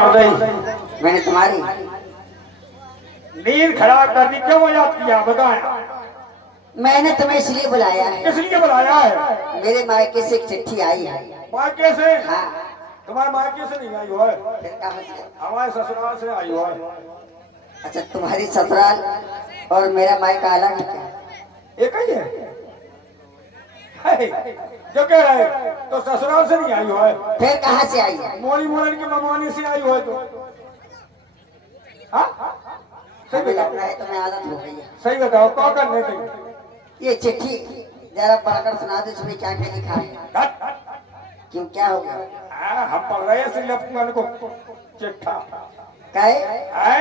मैंने तुम्हारी नींद खराब कर दी, क्यों याद किया बताया? मैंने तुम्हें इसलिए बुलाया है। इसलिए बुलाया है? मेरे मायके से एक चिट्ठी आई है। मायके से? हाँ। तुम्हारे मायके से नहीं आई हो है? फिर कहाँ से? हमारे ससुराल से आई हो है। अच्छा, तुम्हारी ससुराल और मेरा मायका अलग है क्या? एक ही है। जो कह रहे तो ससुराल से नहीं आई हो है? फिर कहाँ से आई है? मोरी मोरन की ममवानी से आई हो है। तो हाँ सही लग रहा है, तुम्हें आदत हो गई है। सही बताओ, क्या करने थे? ये चिट्ठी जरा पढ़कर सुना दो, इसमें क्या क्या लिखा है? क्यों, क्या हो गया? हम पढ़ रहे हैं सिलपन को चिट्ठा। कहे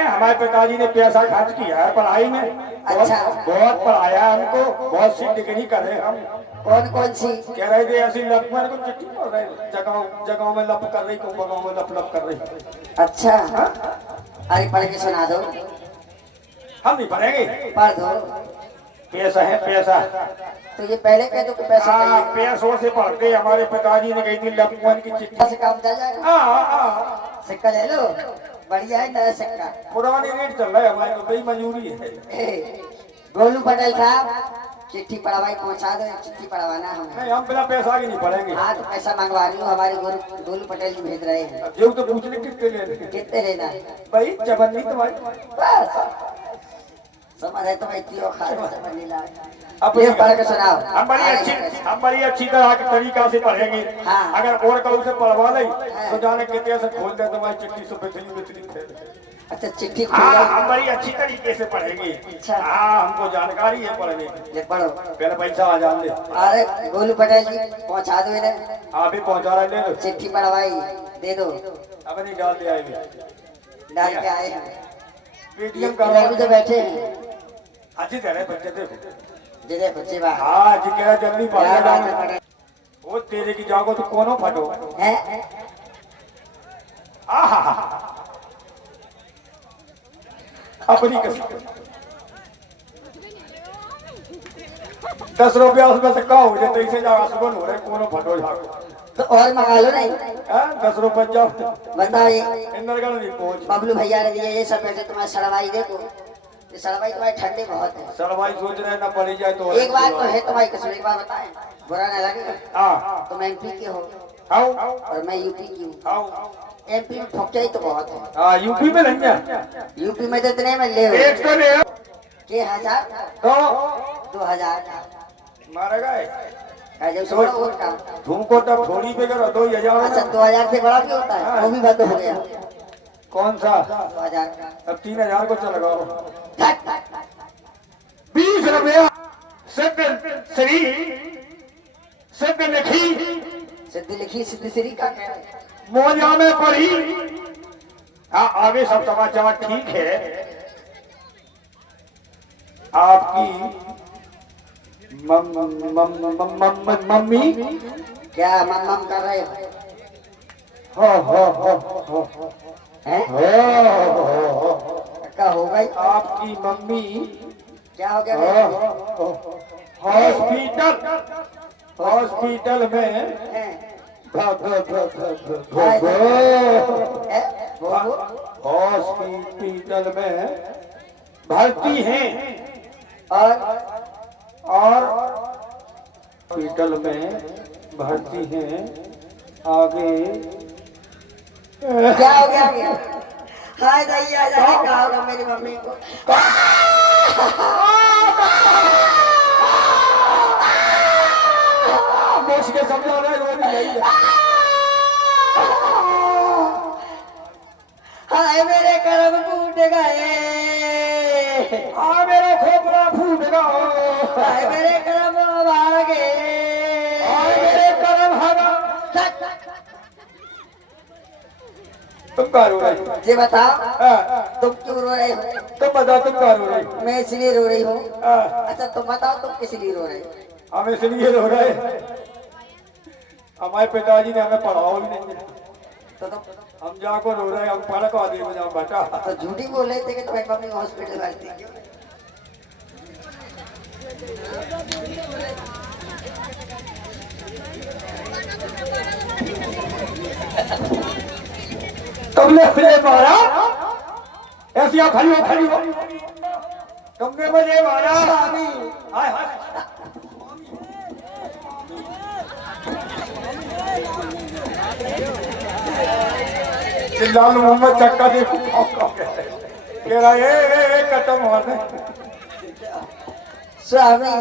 हमारे पिताजी ने पैसा खर्च किया है पढ़ाई में। अच्छा। बहुत पढ़ाया हमको, बहुत सी डिग्री करे हम। कौन कौन सी? कह रहे थे ऐसी लपमन को चिट्ठी पढ़ रहे, जगह जगह में लप कर रही, को जगह में लप लप कर रही। अच्छा, अरे पढ़ के सुना दो। हम नहीं पढ़ेंगे। पढ़ दो। पैसा है पैसा। तो ये पहले कह दो कि पैसा चाहिए। पैसों से पढ़ते। हमारे पिताजी ने कही थी लपमन की चिट्ठी से काम चल जाएगा। सिक्का ले लो, बढ़िया है नया सिक्का। पुरानी रेट चल रहा है हमारे तो, बड़ी मंजूरी है। गोलू पटेल साहब, चिट्ठी पढ़वाई पहुंचा दो। चिट्ठी पढ़वाना हमें। नहीं, हम बिना पैसा के नहीं पढ़ेंगे। हाँ तो पैसा मंगवा रही हूँ, हमारे गोलू पटेल जी भेज रहे हैं। जो तो पूछने कितने ले रहे? कितने लेना है भाई? चबन्नी तुम्हारी बस समझ है, तुम्हें इतनी औकात चबन्नी ला। अपनी पढ़ के सुनाओ। हम बड़ी अच्छी तरह के तरीका से पढ़ेंगे। हाँ। अगर और कहूँ से पढ़वा ले तो जाने कितने से खोल दे तुम्हारी चिट्ठी से बिजली बिजली थे। अच्छा, चिट्ठी हाँ, हम बड़ी अच्छी तरीके से पढ़ेंगे। अच्छा। हाँ, हमको जानकारी है पढ़ने की। ये पढ़ो। पहले पैसा आ जान दे। अरे गोलू पटेल जी पहुंचा दो इन्हें। आप ही पहुंचा रहे, ले लो। चिट्ठी पढ़वाई दे दो। अब नहीं डाल दिया डाल के आए हैं। पेटीएम लड़ू तो बैठे हैं। अच्छी तरह बच्चे देखो। जी देखो जी बात। हाँ जी, कह जल्दी क्या पढ़ बात है पढ़े। वो तेरे की जागो तो कोनो फटो है। अपनी कसी 10 रुपया उसमें से कहा हो जाए तो इसे जाओ सुबह हो रहे कोनो फटो जाओ तो और मंगा लो नहीं। 10 रुपये जाओ। बताओ ये इंदरगढ़ नहीं पहुंच। बबलू भैया ने दिया ये सब बैठे। तुम्हारी सड़वाई देखो, ये सड़वाई तुम्हारी ठंडी बहुत है। सड़वाई सोच रहे ना पड़ी जाए तो। एक बात तो है तुम्हारी कसम, एक बार बताएं, बुरा न लगे। हाँ, तुम एमपी के हो आओ और मैं यूपी की हूँ। आओ। एमपी में ठोकचाई तो बहुत है। हाँ, यूपी में नहीं है। यूपी में तो इतने में ले हो एक तो ले के 1000 तो 2000 मारा गए जब से बड़ा वोट का। तुमको तब थोड़ी पे करो 2000। अच्छा, 2000 से बड़ा भी होता है, वो भी बंद हो गया। कौन सा? 2000 का। अब 3000 को चल लगाओ। 20 रुपया सिद्ध लिखी सिद्ध श्री का क्या है? मोजा में पड़ी। हाँ, आगे सब समाचार ठीक है। आपकी मम्मी क्या मम कर रहे हो हैं? क्या हो गई? आपकी मम्मी क्या हो गया? हॉस्पिटल में हॉस्पिटल में भर्ती हैं और हॉस्पिटल में भर्ती हैं। आगे क्या हो गया? हाय दैया, जाने क्या होगा मेरी मम्मी को? के समझा रहा है, नहीं। हाय मेरे कर्म फूट गए, हाय मेरा खोपड़ा फूट गया, हाय मेरे कर्म भागे, हाय मेरे कर्म भागा। तुम क्या रो रही हो? ये बताओ, तुम क्यों रो रहे हो? तुम बताओ, तुम क्या रो रही हो? मैं इसलिए रो रही हूँ। अच्छा तुम बताओ, तुम किस लिए रो रहे हो? हम इसलिए रो रहे हैं, हमारे पिताजी ने हमें पढ़ाओ भी नहीं है, तो हम जाको रो रहे हैं। हम पढ़ को आदमी में बेटा तो झूठी बोल रहे थे कि तुम्हारी मम्मी हॉस्पिटल में थी। तुमने मुझे मारा? ऐसी आप खड़ी हो तुमने मुझे मारा? हाय हाय चिल्लालू मुंह में चक्का देखो कह रहा है कटम मारने। स्वामी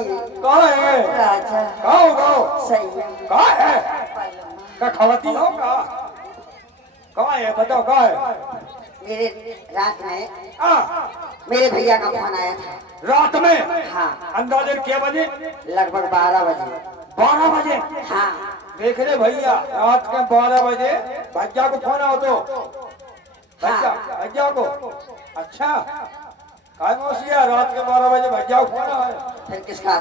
कहाँ है? राजा कहाँ हो? सही कहाँ है? क्या खवाती हो? कहाँ है बताओ? कहाँ है? मेरे रात में हाँ मेरे भैया का फोन आया था। रात में? हाँ अंदाजे क्या बजे? लगभग 12 बजे। 12 बजे? हाँ देख रहे भैया रात के 12 बजे भैया को फोन आओ तो भैया को। अच्छा रात के 12 बजे भैया को फोन आया? फिर किसका?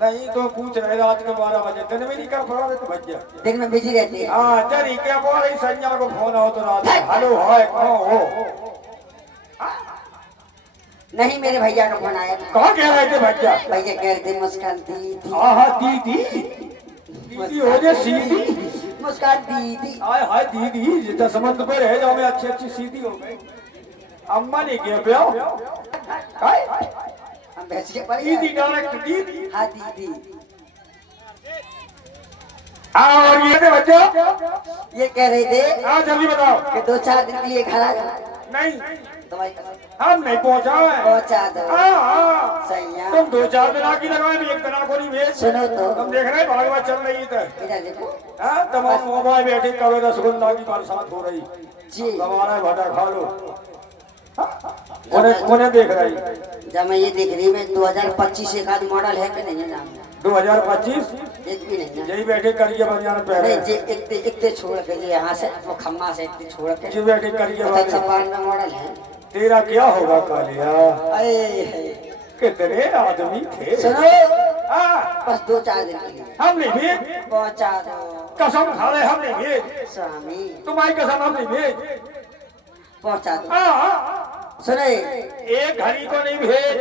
नहीं तो पूछ रहे रात के 12 बजे दिन में नहीं कर पा रहे तो भैया दिन में बिजी रहती है। हाँ चलिए क्या बोल रही संजय को फोन आओ तो रात में। हेलो हाय कहाँ हो? नहीं मेरे भैया का फोन आया था। कहाँ कह रहे थे भैया? भैया कह रहे थे मुस्कान दीदी। हाँ दीदी हो जाए सीधी। मुस्कान दीदी। हाय हाय दीदी जितना समझ पर है जाओ मैं अच्छी सीधी हो गई। अम्मा ने क्या प्याओ? हम भैंस के पर दीदी डायरेक्ट दीदी। हाँ दीदी। और ये थे बच्चों ये कह रहे थे हाँ जल्दी बताओ कि 2-4 दिन के लिए घर आ जाना। नहीं दवाई हम नहीं पहुंचा है। पहुंचा दो। हाँ सही है। तुम 2-4 दिन की लगाए भी एक दिन को नहीं भेज। सुनो तो तुम देख रहे भागवत चल रही है इधर देखो हाँ तमाम मोबाइल बैठे कभी रसगुल्ला की बरसात हो रही जी। हमारा भटा खा लो उन्हें देख रही। जब मैं ये देख रही मैं 2025 एक आध मॉडल है कि नहीं है नाम 2025 एक भी नहीं है। यही बैठे करिए बनियान पे नहीं जी इतने छोड़ के जी यहाँ से वो खम्मा से इतने छोड़ के जी बैठे करिए 95 मॉडल है। तेरा क्या होगा कालिया? अरे कितने आदमी थे? सुनो हाँ बस 2-4 दिन के लिए हमने भेज पहुंचा दो। कसम खा रहे हमने भेज स्वामी तुम्हारी कसम हमने भेज पहुंचा दो। हाँ सुने एक घड़ी को नहीं भेज